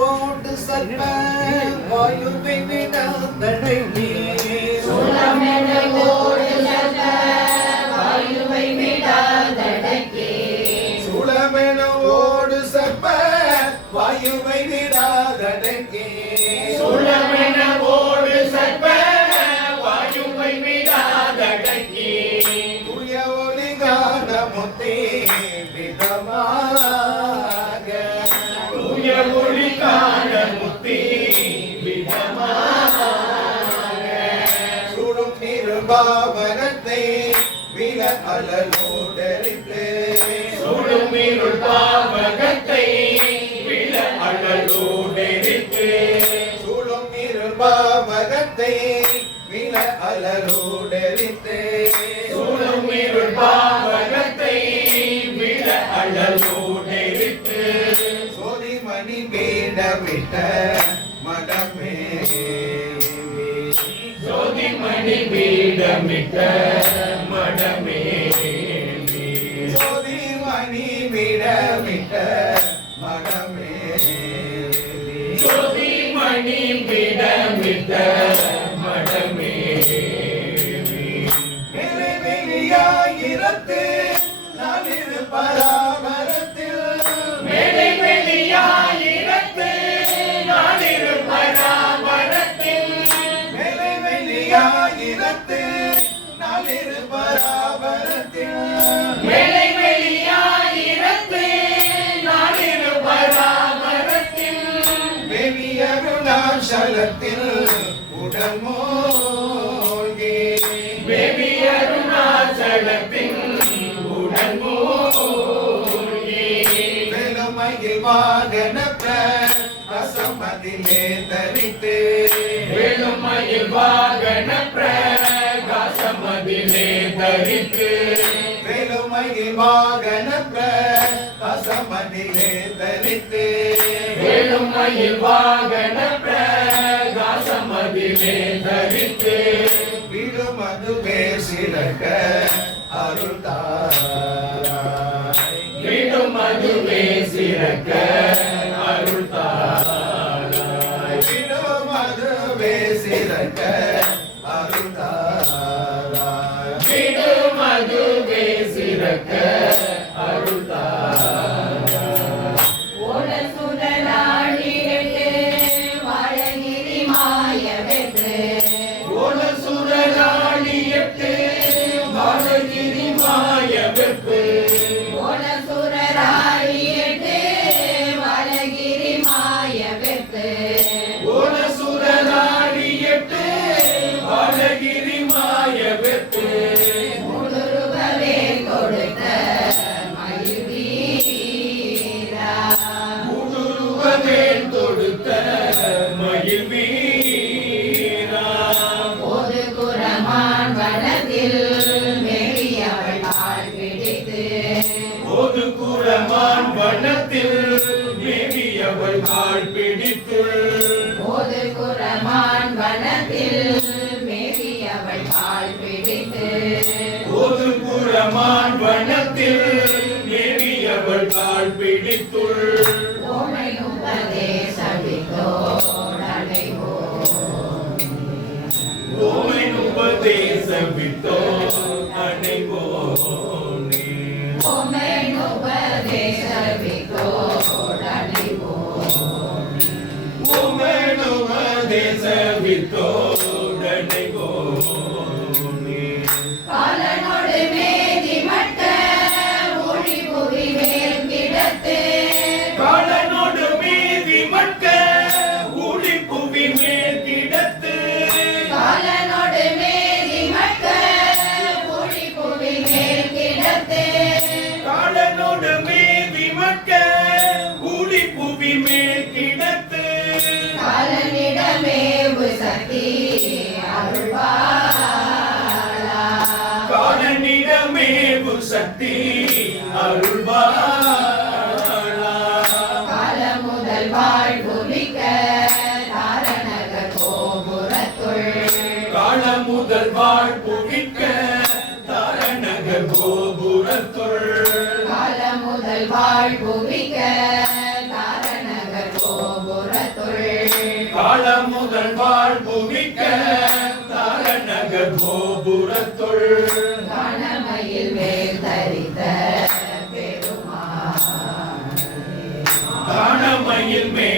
ஓடு சர்ப்ப வாயுவை விடாதடங்கி சூலமென ஓடு சர்ப்ப வாயுவை விடாதடங்கி சூலமென ஓடு சர்ப்ப வாயுவை விடாதடங்கி சூலமென ஓடு சர்ப்ப வாயுவை விடாதடங்கி தூய ஒளி காண முத்தே விதமாக தூய ஒளி காண முத்தி விதமாக சுடும் நிருபாவனத்தை வில அலலோடரித்து சுடும் இருள் பாவகத்தை வில அழலோடெரித்து சுடும் நிருபாவனத்தை வில அலலோடரித்து சுடும் இருள் பாவகத்தை வில அழலோடெரித்து சோதிமணி பீடமிட்ட மடமே ஜோதிமணி பீடமிட்ட மடமே சோதிமணி பீடமிட்ட மடமே ஜோதிமணி பீடமிட்ட மடமே மேலே வெளியாயிரத்து நாளிரு பராமரத்தில் மேடை வெளியாயிரத்து நாளிரு பராமரத்தில் மேலே வெளியாயிரத்து நாளிரு பராமரத்தில் மேடை வெளியாயிரத்து நாளிரு பராமரத்தில் அருணாச்சலத்தில் உடமோகி பேபி அருணாச்சலத்தின் உடன் மூழ்கி வெளுமையில் வாகன பிரசமதிலே தரித்து வெளுமையில் வாகன பிரகாசமதிலே தரித்து வெளுமையில் வாகன பிரசமதிலே தரித்து வெளுமையில் வாகன பிரகாசமதிலே தரித்து விடுமது பேசிறக்க அருள்தாராய் விடும் அதுவே சிறக்க அருள்தாராய் விடுமது பேசிறக்க அருள்தாராய் விடும் அதுவே சிறக்க அருள்தாராய் ஓட சுடலாடிட்டு வாழகிரி மாயவென்று ஓட சுடலாடிட்டு வாழகிரி மாயவென்று ஓட சுடலாடிட்டு வாழகிரி மாயவென்று ஓட சுடலாடிட்டு வாழகிரி மாயவென்று முழுருகவே கொடுத்த மயில்வீரா முழுருகவேல் கொடுத்த மயில்வீரா போது குரமான் வனத்தில் மேலியவள் ஆள் பிடித்து போது குரமான் வனத்தில் மேலியவள் ஆள் பிடித்து போது குரமான் வனத்தில் மேலியவள் ஆள் பிடித்து போது குரமான் வனத்தில் மேலியவள் ஆள் பிடித்துள் ஓமை உபதேசவித்தோ அடைவோனே ஓமை உபதேசவித்தோ அடைவோனே ஓமை உபதேசவித்தோ அடைவோனே காலனோடு மேதி மட்ட ஒளி புவி மேல் கிடத்து காலனோடு மேதி மட்ட ஒளி புவி மேல் கிடத்து காலனோடு மேதி மட்ட ஒளி புவி மேல் கிடத்து காலனோடு மேதி மட்ட ஒளி புவி மேல் கிடத்து காலனிடமேவு சக்தி அருள்வாளா காலனிடமேவு சக்தி அருள்வாளா கால முதல் வாழ்வுமிக்க தாரணக கோபுரத்துள் கால முதல் வாழ்வுமிக்க தாரணக கோபுரத்துள் கால முதல் வாழ்வுமிக்க தாரணக கோபுர கால முதல் வாழ் புவிக்க தாரநகர் கோபுரத்துள் கணமையில் வேல் தரித்த பெருமானே காணமையில் மேல்